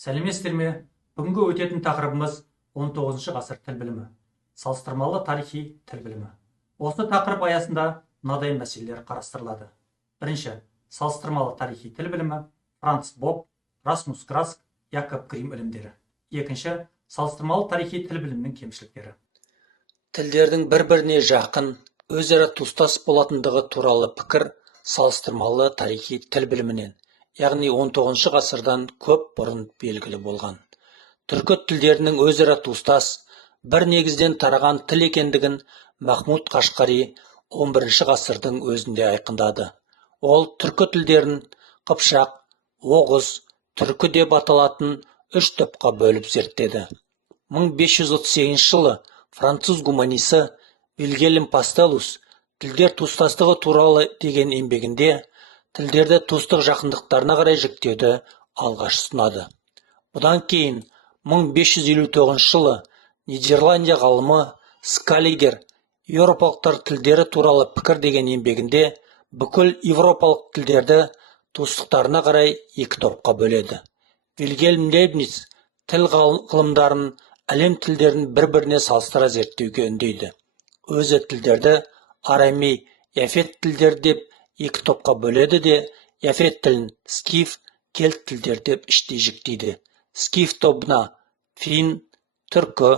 Сәлеметсіздер ме? Бүгінгі өтетін тақырыбымыз 19 ғасыр тіл білімі. Салыстырмалы тарихи тіл білімі. Осы тақырып аясында мынадай мәселелер қарастырылады. Бірінші, салыстырмалы тарихи тіл білімі, Франц Боб, Расмус Краск, Якоб Грим ілімдері. Екінші, салыстырмалы тарихи тіл білімінің кемшіліктері. Тілдердің бір-біріне жақын, өзара туыстас болатындығы туралы пікір салыстырмалы тарихи тіл білімінен, яғни 19 ғасырдан көп бұрын белгілі болған. Түркі тілдерінің өзара туыстас, бір негізден тараған тіл екендігін Махмуд Қашқари 11 ғасырдың өзінде айқындады. Ол түркі тілдерін Қыпшақ, Оғыз, түркі деп аталатын үш топқа бөліп зерттеді. 1538 жылы француз гуманисі Вильгельм Пастелус тілдер туыстастығы туралы деген еңбегінде тілдерді туыстық жақындықтарына қарай жіктеуді алғаш ұсынады. Бұдан кейін 1559 жылы Нидерландия ғалымы Скаллигер еуропалықтар тілдері туралы пікір деген еңбегінде бүкіл европалық тілдерді туыстықтарына қарай екі топқа бөледі. Вильгельм Лейбниц тіл ғылымдарын әлем тілдерін бір-біріне салыстыра зерттеуге үндейді. Өзі тілдерді арамей, яфет тілдер деп екі топқа бөледі де, яфет тілін скиф, кельт тілдер деп іштей жіктейді. Скиф тобына фин, түркі,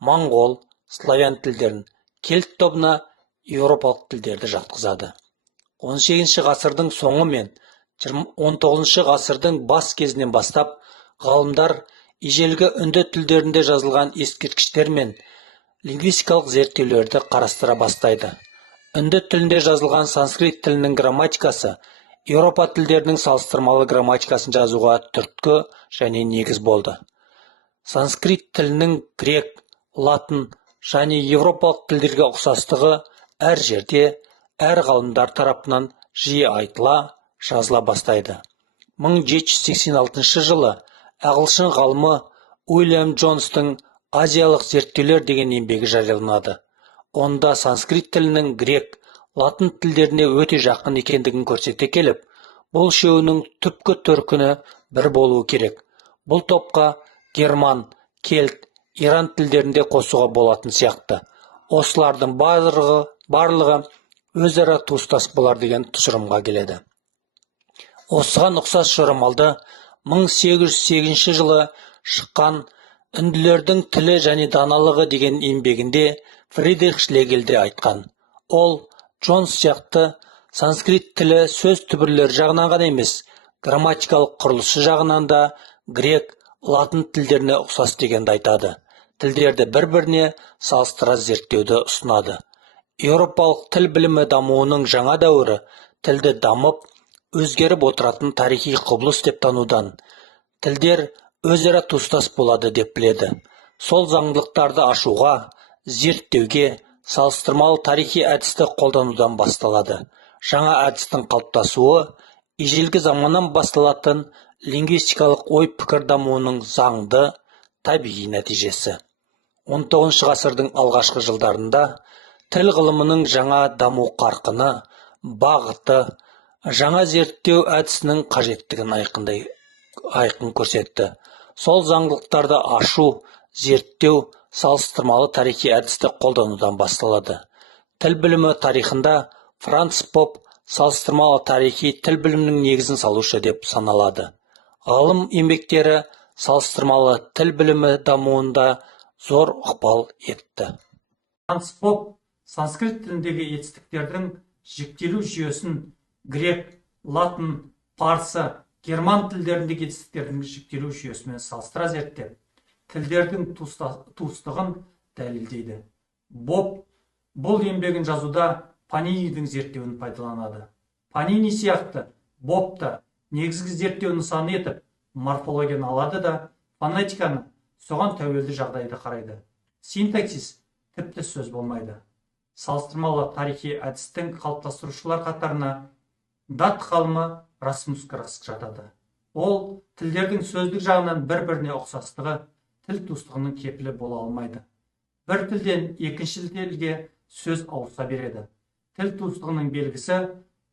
моңғол, славян тілдерін, кельт тобына еуропалық тілдерді жатқызады. 18 ғасырдың соңы мен 19 ғасырдың бас кезінен бастап ғалымдар ежелгі үнді тілдерінде жазылған ескерткіштер мен лингвистикалық зерттеулерді қарастыра бастайды. Үнді тілінде жазылған санскрит тілінің грамматикасы Еуропа тілдерінің салыстырмалы грамматикасын жазуға түрткі және негіз болды. Санскрит тілінің грек, латын және европалық тілдерге ұқсастығы әр жерде, әр ғалымдар тарапынан жиі айтыла, жазыла бастайды. 1786 жылы ағылшын ғалымы Уильям Джонстың азиялық зерттеулер деген еңбегі жарияланады. Онда санскрит тілінің грек, латын тілдеріне өте жақын екендігін көрсете келіп, бұл үшеуінің түпкі төркіні бір болуы керек. Бұл топқа герман, кельт, иран тілдерінде қосуға болатын сияқты. Осылардың барлығы өзара туыстас болар деген тұжырымға келеді. Осыған ұқсас жорамалды 1808 жылы шыққан Үнділердің тілі және даналығы деген еңбегінде Фридрих Шлегель де айтқан. Ол Джонс сияқты санскрит тілі сөз түбірлері жағынан ғана емес, грамматикалық құрылысы жағынан да грек, латын тілдеріне ұқсас дегенді айтады. Тілдерді бір-біріне салыстыра зерттеуді ұсынады. Еуропалық тіл білімі дамуының жаңа дәуірі тілді дамып, өзгеріп отыратын тарихи құбылыс деп танудан, тілдер өзара туыстас болады деп біледі. Сол заңдылықтарды ашуға, зерттеуге, салыстырмалы тарихи әдісті қолданудан басталады. Жаңа әдістің қалыптасуы, ежелгі заманнан басталатын лингвистикалық ой-пікір дамуының заңды, табиғи нәтижесі. 19 ғасырдың алғашқы жылдарында тіл ғылымының жаңа даму қарқыны, бағыты, жаңа зерттеу әдісінің қажеттігін айқын көрсетті. Сол заңдылықтарды ашу, зерттеу, салыстырмалы тарихи әдісті қолданудан басталады. Тіл білімі тарихында Франц Боб салыстырмалы тарихи тіл білімінің негізін салушы деп саналады. Ғалым еңбектері салыстырмалы тіл білімі дамуында зор ықпал етті. Франц Боб санскрит тіліндегі етістіктердің жіктелу жүйесін грек, латын, парсы, герман тілдеріндегі етістіктердің жіктелу жүйесімен салыстыра зерттеп, тілдердің туыстығын дәлелдейді. Боб бұл еңбегін жазуда Панинидің зерттеуін пайдаланады. Панини сияқты Боб та негізгі зерттеу нысаны етіп, морфологияны алады да фонетиканы соған тәуелді жағдайды қарайды. Синтаксис тіпті сөз болмайды. Салыстырмалы тарихи әдістің қалыптастырушылар қатарына дат ғалымы Расмус Краск жатады. Ол тілдердің сөздік жағынан бір-біріне ұқсастығы тіл туыстығының кепілі бола алмайды. Бір тілден екінші тілге сөз ауыса береді. Тіл туыстығының белгісі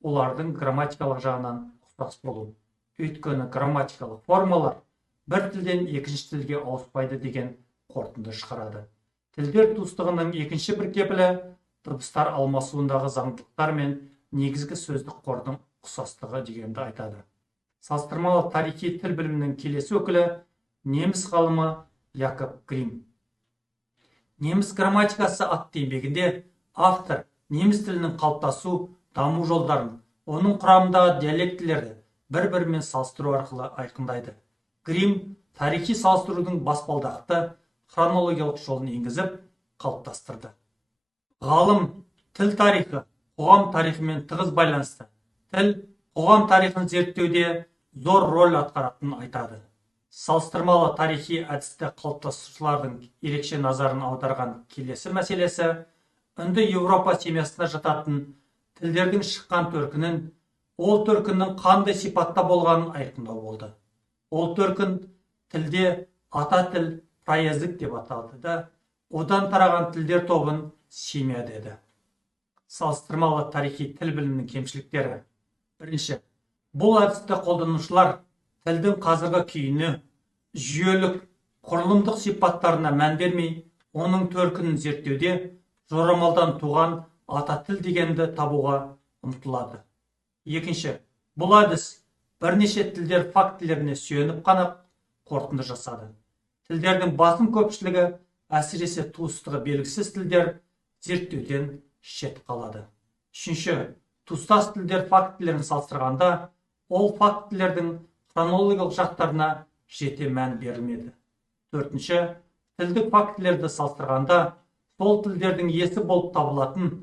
олардың грамматикалық жағынан ұқсас болу. Өйткені грамматикалық формалар бір тілден екінші тілге ауыспайды деген қорытынды шығарады. Тілдер туыстығының екінші бір кепілі дыбыстар алмасуындағы заңдылықтар мен негізгі сөздік қордың ұқсастығы дегенді айтады. Салыстырмалы тарихи тіл білімінің келесі өкілі неміс ғалымы Якоб Грим. Неміс грамматикасы атты еңбегінде автор неміс тілінің қалыптасу, даму жолдарын, оның құрамындағы диалектілерді бір-бірімен салыстыру арқылы айқындайды. Грим тарихи салыстырудың баспалдақты хронологиялық жолын енгізіп қалыптастырды. Ғалым тіл тарихы қоғам тарихымен тығыз байланысты. Тіл қоғам тарихын зерттеуде зор рөл атқаратынын айтады. Салыстырмалы тарихи әдісті қалыптастырушылардың ерекше назарын аударған келесі мәселесі үнді Еуропа семьясына жататын тілдердің шыққан төркінін, ол төркіннің қандай сипатта болғанын айқындау болды. Ол төркін тілде ата тіл, праязык деп аталды да, одан тараған тілдер тобын семья деді. Салыстырмалы тарихи тіл білімінің кемшіліктері. Бірінші, бұл әдісті қолданушылар тілдің қазіргі күйіне, жүйелік, құрылымдық сипаттарына мән бермей, оның төркінін зерттеуде жорамалдан туған ата тіл дегенді табуға ұмтылады. Екінші, бұл әдіс бірнеше тілдер фактілеріне сүйеніп қана қорытынды жасады. Тілдердің басым көпшілігі, әсіресе туыстығы белгісіз тілдер зерттеуден шет қалады. Үшінші, туыстас тілдер фактілерін салыстырғанда, ол фактілердің хронологиялық жақтарына жете мән берілмеді. Төртінші, тілдік фактілерді салыстырғанда, сол тілдердің иесі болып табылатын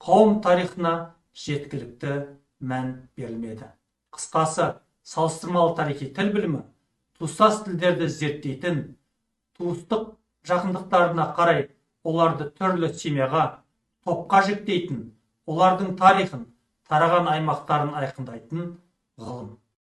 қауым тарихына жеткілікті мән берілмеді. Қысқасы, салыстырмалы тарихи тіл білімі туыстас тілдерді зерттейтін, туыстық жақындықтарына қарай оларды түрлі семьяға, топқа жіктейтін, олардың тарихын, тараған аймақтарын айқындайтын ғылым.